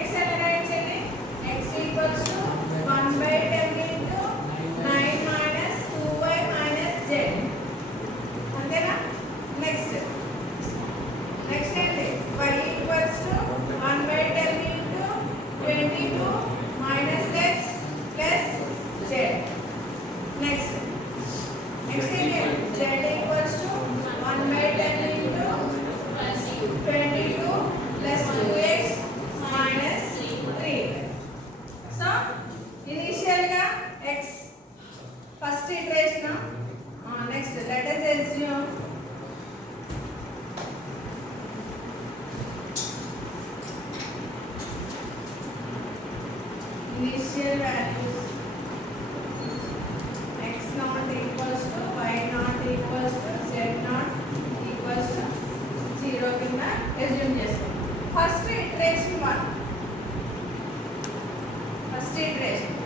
x ఎలా రాయించండి? x equals to 1/10 into 9 minus 2y minus z. అంతేనా? Next ఏంటి? y equals to 1/10 into 22 minus x plus z. Next ఏంటి? z equals to 1/10 into 22 plus 2x minus 3. So initial ga x first iteration. Next let us assume initial values x naught equals to y naught equals to z naught equals to 0 కింద assume చేస్తాం. First iteration 1 first iteration